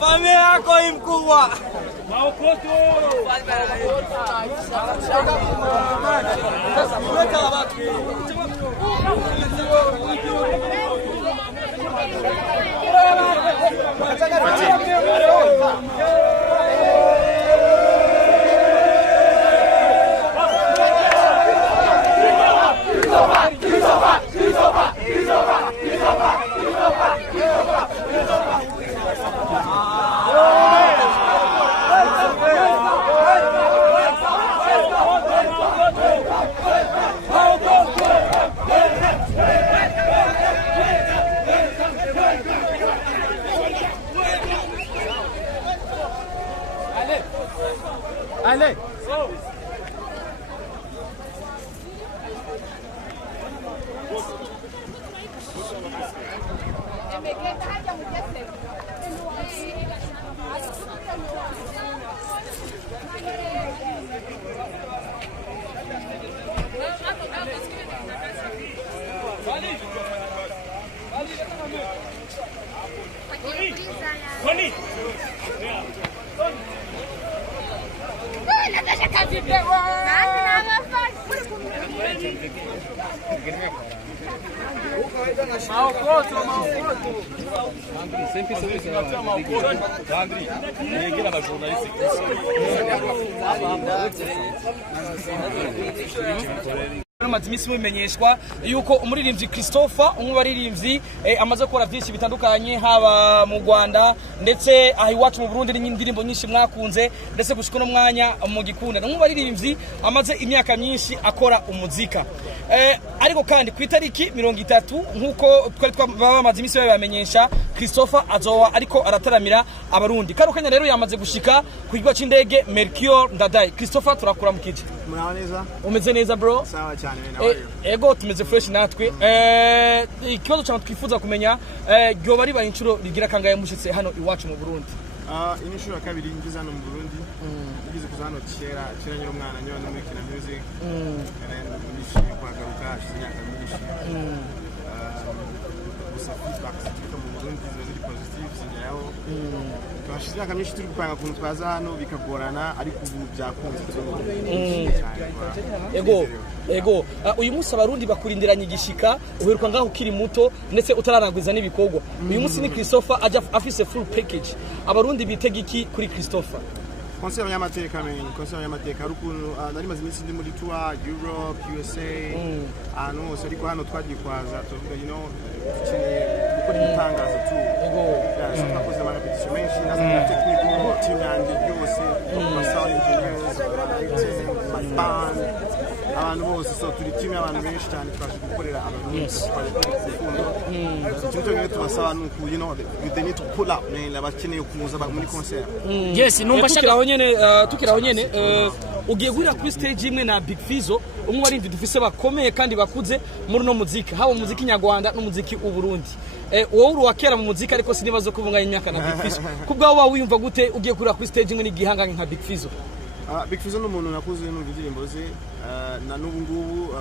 Familia yako imkubwa. Allez. Amazimisi bimenyeshwa yuko umuririmbyi Christopher umwe baririmbyi amaze gukora byinshi bitandukanye haba mu Rwanda ndetse aho iwacu mu Burundi n'indirimbo nyinshi mwakunze ndetse gushika no mwanya mu gikunda umwe baririmbyi amaze imyaka myinshi akora umuzika ariko kandi ku itariki 30 nkuko twari baba amazimisi bamenyesha Christopher azowa ariko arataramira abarundi karo kanya rero yamaze gushika ku kigo c'indege Mercure Ndadaye. Christopher turakura mukije Muraho neza umeze neza bro sawa cyane ego tumeze fresh natwe ikibazo cyane twifuza kumenya gyo bari ba incuro rigira kangaye mushitse hano iwacu mu Burundi inishuro kabiri ngize hano mu Burundi ngize kuzano kera nyiri umwana nyo no muri Kina Music nishimiye kwagaruka imyaka myinshi gusa feedback mu Burundi ziri positive sinyaho twashyize akamyinshi turi gupanga kuntu twaza hano bikagorana ariko ubu byakunze ego uyu munsi abarundi bakurindiranye igishika uheruka ngaho ukiri muto ndetse utaranagwiza n'ibikogwa uyu munsi ni Christopher aja afise full package abarundi bitega iki kuri Christopher concert y'amateka concert y'amateka rukuntu nari maze iminsi ndi muri tour Europe USA hose ariko hano twagiye kwaza tuvuga gukora ibitangazo tu twakoze amarepetition menshi na technical team yanjye yose sound engineers my band abantu bose so turi team y'abantu benshi cyane twaje gukorera abantu cyane tubasaba nuko they need to pull up abakeneye kuza muri concert yes numva tukiraho nyene ugiye gurira kuri stage imwe na Big Fizzo umwe warindi dufise bakomeye kandi bakuze muri no muziki haba muziki nyarwanda n'umuziki uburundi wowe uri wakera mu muziki ariko sinibazo kubunganya imyaka na Big Fizzo kubgaho ba wiyumva gute ugiye gurira kuri stage imwe n'igihanganye nka Big Fizzo Big Fizzo n'umuntu nakuze no indirimbo ze na n'ubu ngubu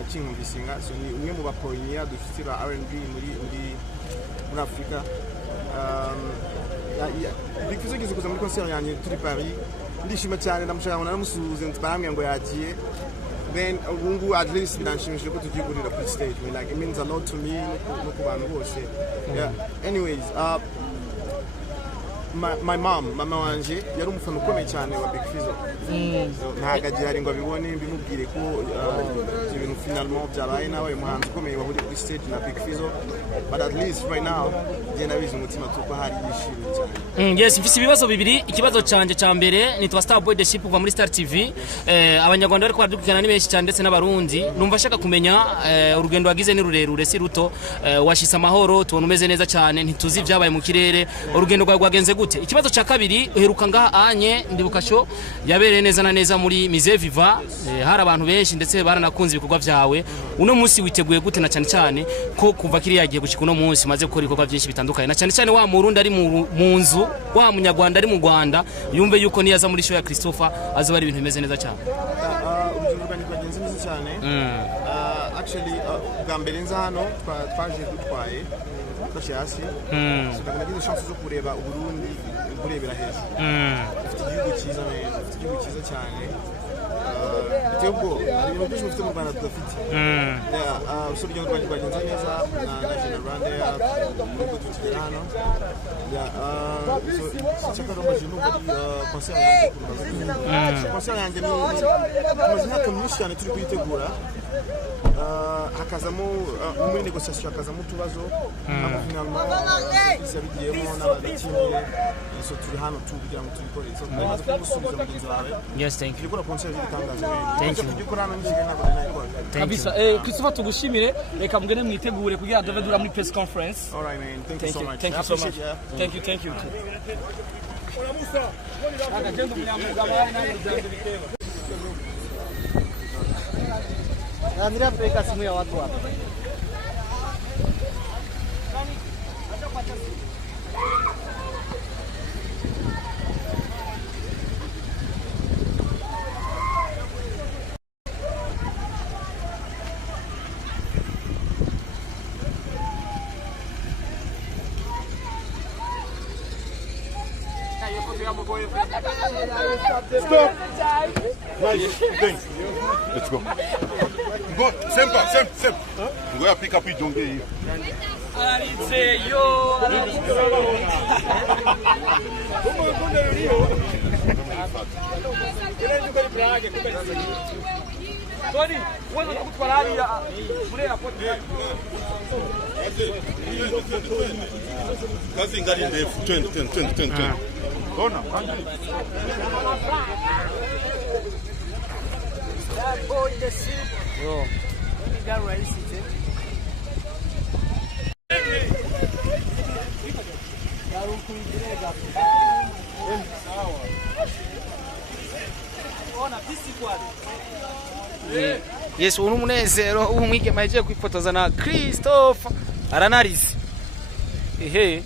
akinkumvisinga so ni umwe mu bapoinia dufite ba R&B muri Afrika Big Fizzo gize kuza muri concert yanjye turi Paris ndishima cyane ndamushaka ngo naramusuhuze ntibaramwe ngo yagiye then ubungu at least binanshimishije ko tugiye gurira kuri stage like it means a lot to me no ku bantu bose anyways my mama wanje yari umufana ukomeye cyane wa Big Fizzo ntagagiye ari ngo abibone mbimubwire ko ibintu finalement byabaye nawe umuhanzi ukomeye wahuri kuri stage na Big Fizzo but at least right now genda bizi umutima tuko hari yishimye cyane yes mfise ibibazo bibiri ikibazo canje ca mbere nitwa Starboy the Ship kuva muri Star TV abanyarwanda bari kwadukurikirana ni benshi cyane ndetse n'abarundi numva shaka kumenya urugendo wagize ni rurerure si ruto washisa amahoro tubona umeze neza cyane ntituzi byabaye mu kirere urugendo rwagenze gute? Ikibazo ca kabiri uheruka ngaha anye ndibuka sho yabereye neza na neza muri Mise Viva, hari abantu benshi ndetse baranakunze ibikorwa vyawe. Uno munsi witeguye gute na cyane cyane ko kuva kiri yagiye gushika uno munsi maze gukora ibikorwa byinshi bitandukanye, na cyane cyane wa Murundi ari mu nzu, wa Munyarwanda ari mu Rwanda yumve yuko niyaza muri show ya Christopher azoba ari ibintu bimeze neza cyane. Urugendo rwanjye rwagenze neza cyane. Actually bwa mbere nza hano twaje dutwaye twashe hasi, nagize chance zo kureba Uburundi kurebera heza. Afite igihugu cyiza neza, afite igihugu cyiza cyane. Bitego ari ibintu byinshi bifite mu Rwanda tudafite. Urugendo rwanjye rwagenze neza na General Rwanda tutugera hano. Cyakora amaze no concert yanjye amaze imyaka myinshi cyane turi kuyitegura. Hakazamo muri negociation hakazamo utubazo finalement isabigiyemo n'abakinnyi so turi hano kugira ngo tubikore so tumaze kumusubiza mugenzi wawe. Yes, thank you. Gikora concert y'itangazo. Thank you. Gikora hano n'ikindi ntabwo nayikora. Kabisa Christopher tugushimire, reka mugende mwitegure kugira dove dura muri press conference. All right man, thank you so much. Thank you so much. Thank you. Andrea peka simu ya watu hapa. Stop. Nice. Thanks. Let's go. Go. Sem. Ngoja pick up idonge hii. Analize yo. Tony, wewe unakutwala hali ya mure airport. Kazi ngari ndefu. 20. Ona. Boy the ship. Yo. Got race it. Yes, umunezero umwige maje kwifotoza na Christopher Aranarize. Ehe.